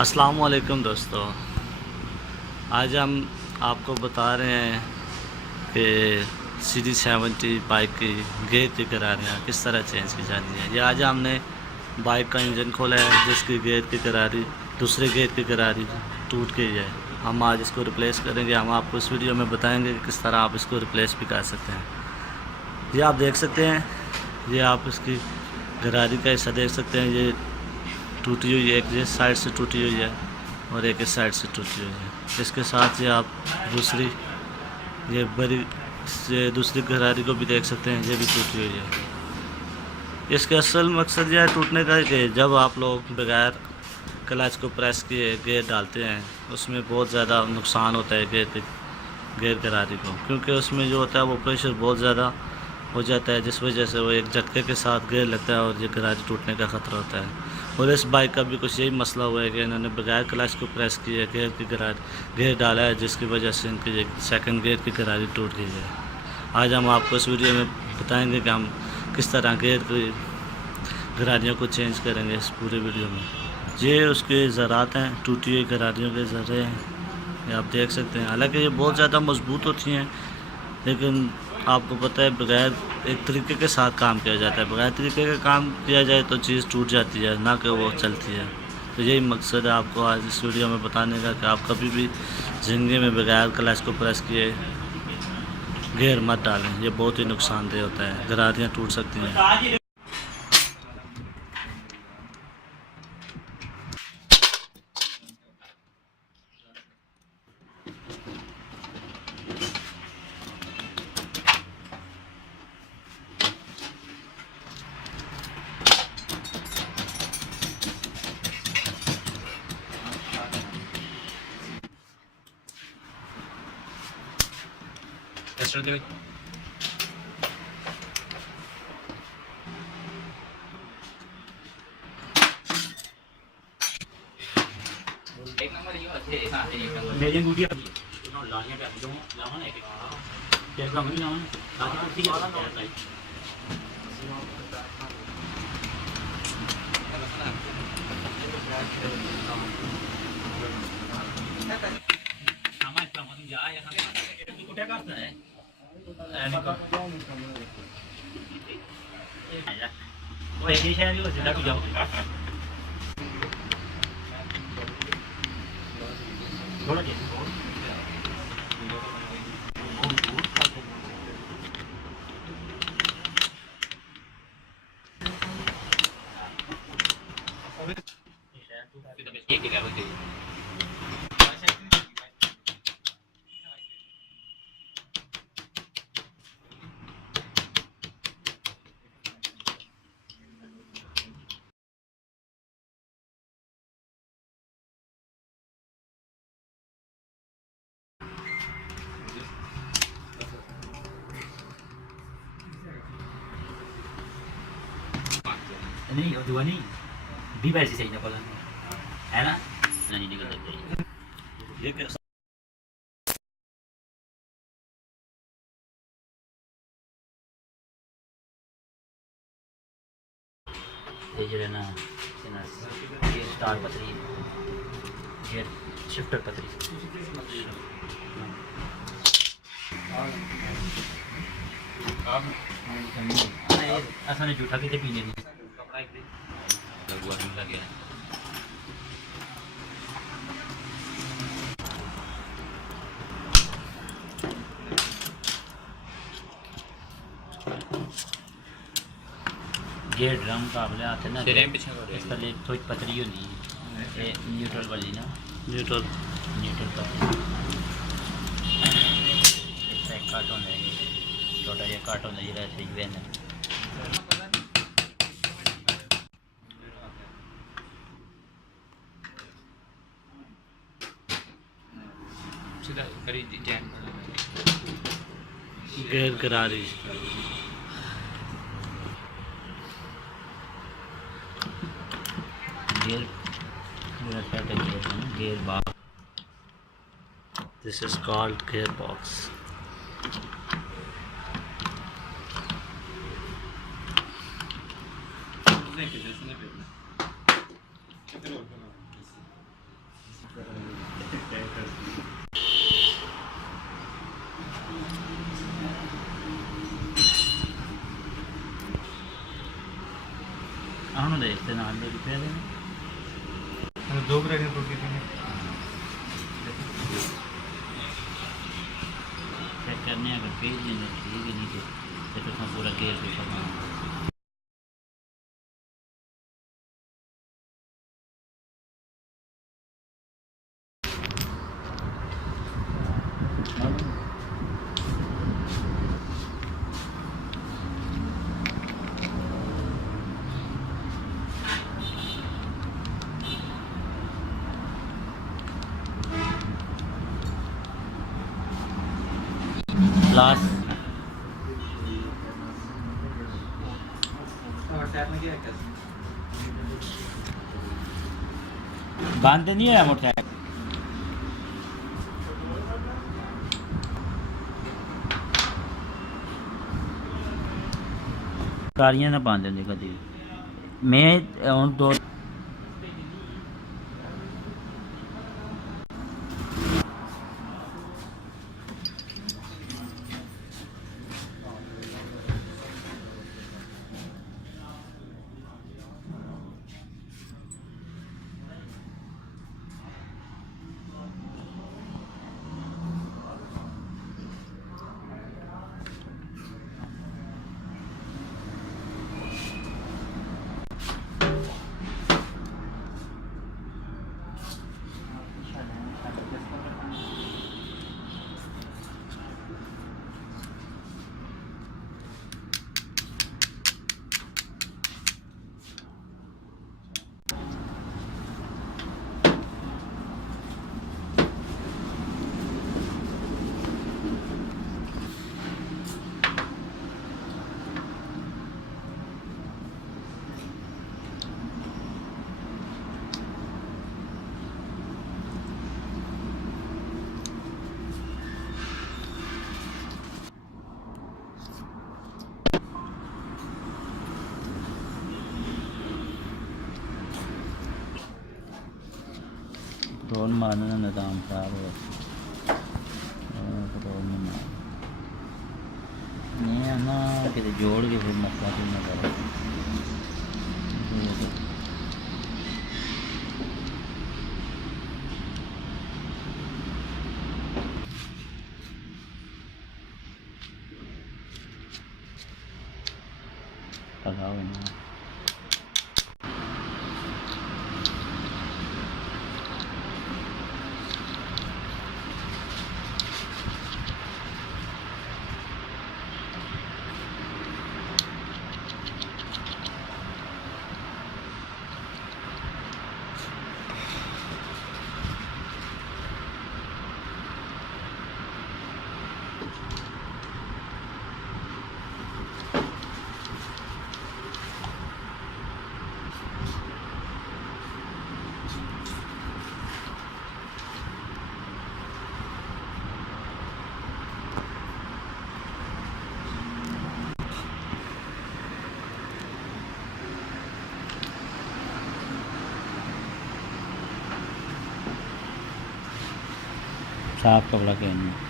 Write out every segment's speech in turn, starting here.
अस्सलाम वालेकुम दोस्तों। आज हम आपको बता रहे हैं कि CD70 बाइक की गेयर की करारियाँ किस तरह चेंज की जाती हैं। ये आज हमने बाइक का इंजन खोला है जिसकी गेयर की करारी दूसरे गेयर की करारी टूट गई है। हम आज इसको रिप्लेस करेंगे। हम आपको इस वीडियो में बताएंगे कि किस तरह आप इसको रिप्लेस भी कर सकते हैं। ये आप देख सकते हैं, ये आप इसकी गरारी का हिस्सा देख सकते हैं। ये टूटी हुई है, एक इस साइड से टूटी हुई है और एक इस साइड से टूटी हुई है। इसके साथ ये आप दूसरी ये बड़ी से दूसरी गरारी को भी देख सकते हैं, ये भी टूटी हुई है। इसका असल मकसद यह है टूटने का कि जब आप लोग बगैर क्लच को प्रेस किए गेयर डालते हैं उसमें बहुत ज़्यादा नुकसान होता है गेयर गरारी को, क्योंकि उसमें जो होता है वो प्रेशर बहुत ज़्यादा हो जाता है, जिस वजह से वो एक झटके के साथ गेयर लगता है और ये गरारी टूटने का ख़तरा होता है। और इस बाइक का भी कुछ यही मसला हुआ है कि इन्होंने बगैर क्लच को प्रेस किए गेयर डाला है, जिसकी वजह से इनकी सेकंड गेयर की गरारी टूट गई है। आज हम आपको इस वीडियो में बताएंगे कि हम किस तरह गेयर की गरारियों को चेंज करेंगे। इस पूरे वीडियो में ये उसके ज़रात हैं, टूटी हुई गरारियों के ज़रे हैं, ये आप देख सकते हैं। हालांकि ये बहुत ज़्यादा मजबूत होती हैं, लेकिन आपको पता है बगैर एक तरीके के साथ काम किया जाता है। बगैर तरीके का काम किया जाए तो चीज़ टूट जाती है, ना कि वो चलती है। तो यही मकसद है आपको आज इस वीडियो में बताने का कि आप कभी भी ज़िंदगी में बगैर क्लच को प्रेस किए गियर मत डालें। ये बहुत ही नुकसानदेह होता है, गरारियाँ टूट सकती हैं। Yesterday. Media media. Nó là như vậy đúng không? Là này cái không nó là cái gì đó này. Hãy subscribe cho kênh Ghiền Mì Gõ để không bỏ lỡ những video hấp dẫn. Ini dua nih bebas sih saya kalau enak nanti juga tadi ये जो है ना ये star पतरी ये shifter पतरी आसानी जूठा की पीने की लगुआ लगे गेयर ड्रम काबले आते ना इसका लिए थोड़ी पतली होती है न्यूट्रल वाली ना न्यूट्रल पतली इसका एक कार्टून है छोटा ये कार्टून है ये रहते ही वैन है गेयर गरारी gear box. This is called gearbox. ਹੁਣ ਦੇਖਦੇ ਨਾਲ ਦੇ ਪਿਆ ਦੇ दो ब्रेक टूटी थी चेक करने अगर पेज नहीं ठीक है नहीं तो पूरा केयर पेपर बनाना क्लास बंद नहीं है मोटरसाइकिल ਕਾਰੀਆਂ ਨਾ ਬੰਦ ਹੁੰਦੇ ਕਦੀ ਮੈਂ ਹੁਣ ਦੋ पेट्रोल मारने का निज़ाम खराब हो पेट्रोल नहीं मार नहीं ना कि जोड़ के फिर मसला फिर ना करो लगाओ इन्हें साफ कपड़ा पहनना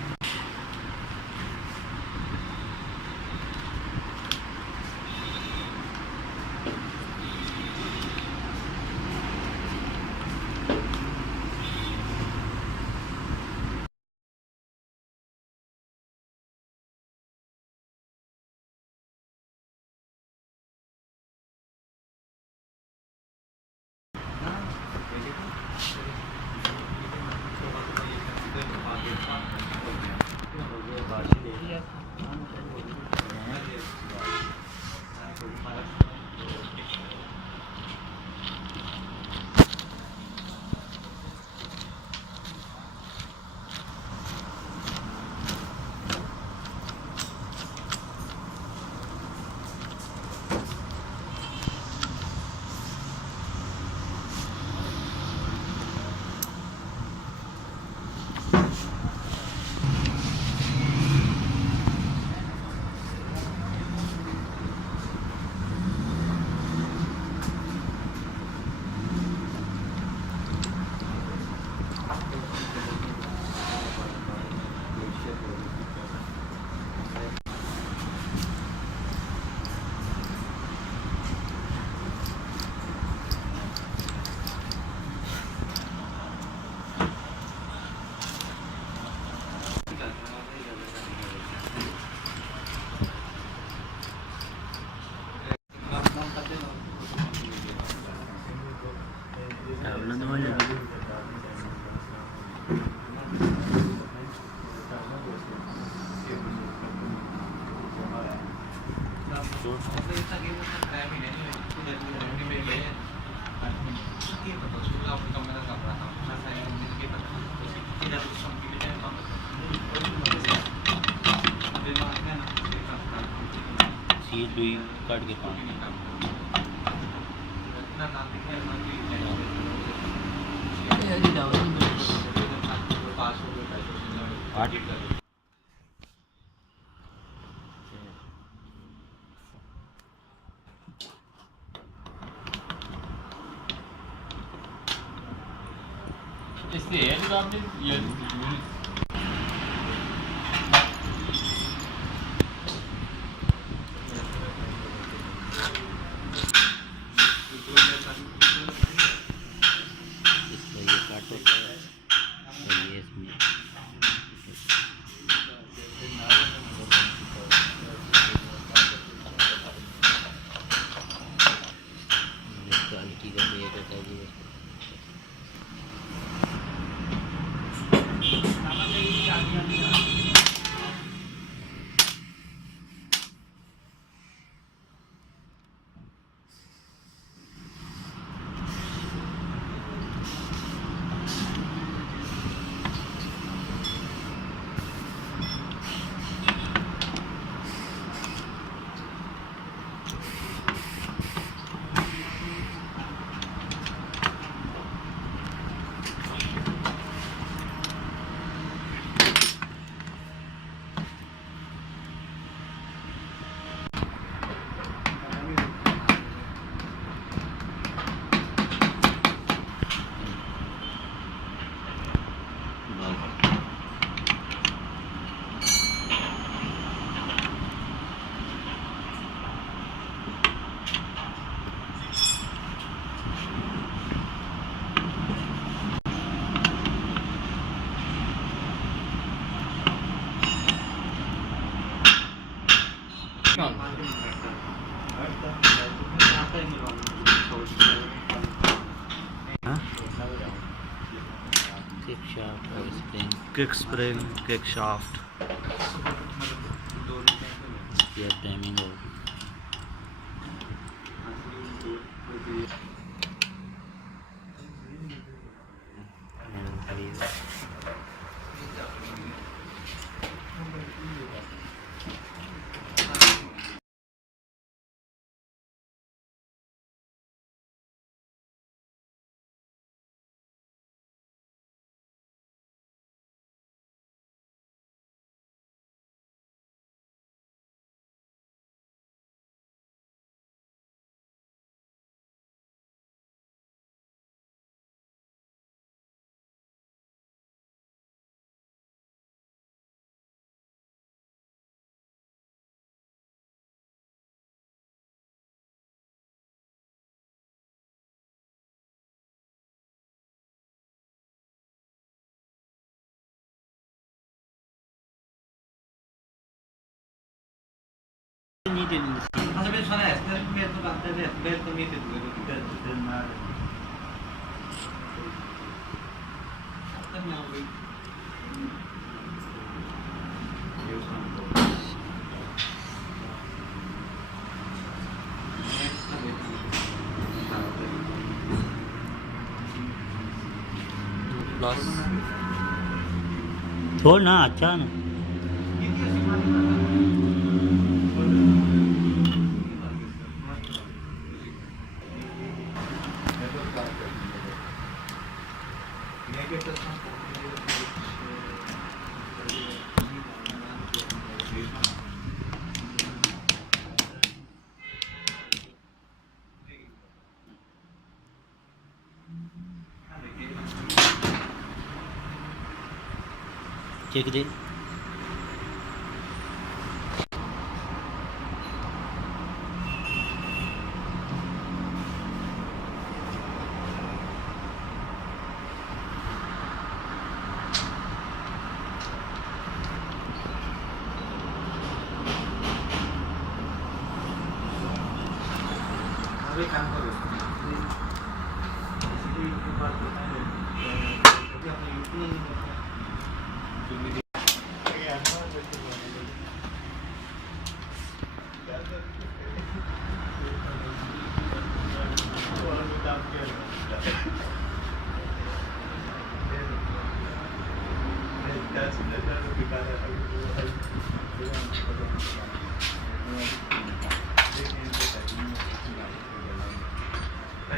दुई काट के 5 8 इससे है जो आपने ये इसको ये काटो और ये इसमें इसको हल्की कर दिया जाता है जी किक शाफ्ट और spring kick spring, kick shaft, या टाइमिंग हो नहीं देनी प्लस छोड़ ना अच्छा ना चेक दे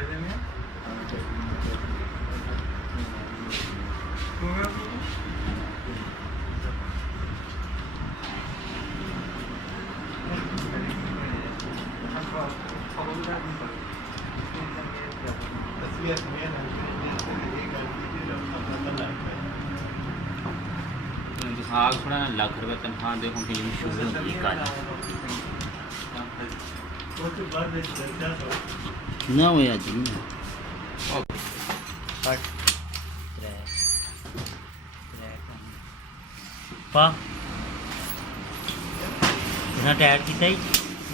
फायदे में तो मैं हाँ थोड़ा ₹1,00,000 तनख्वाह देखो कि शुरू होती है ना वो याद पा इतना टायर कितना ही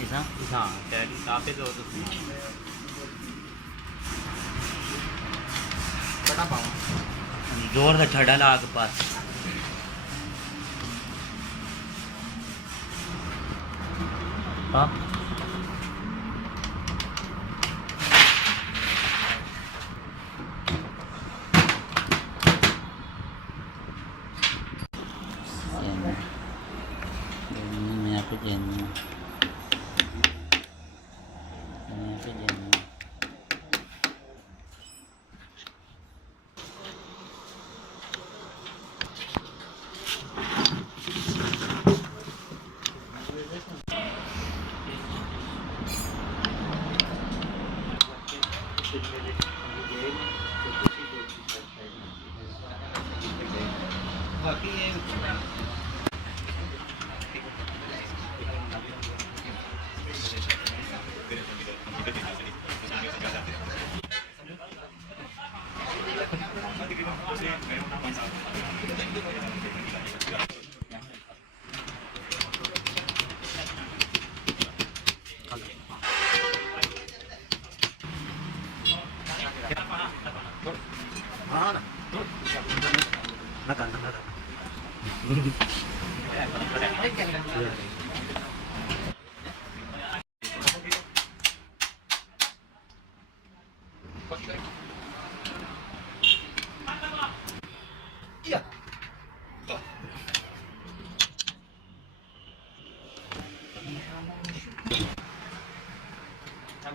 इतना हाँ टायर काफी दो बड़ा पाऊँ जोर का छड़ा ला के पास हाँ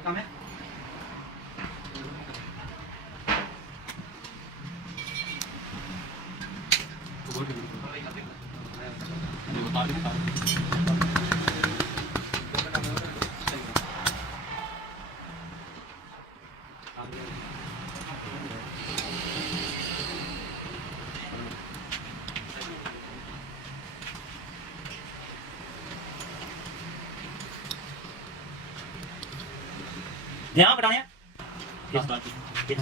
काम है ध्यान बढ़ाया किस बात की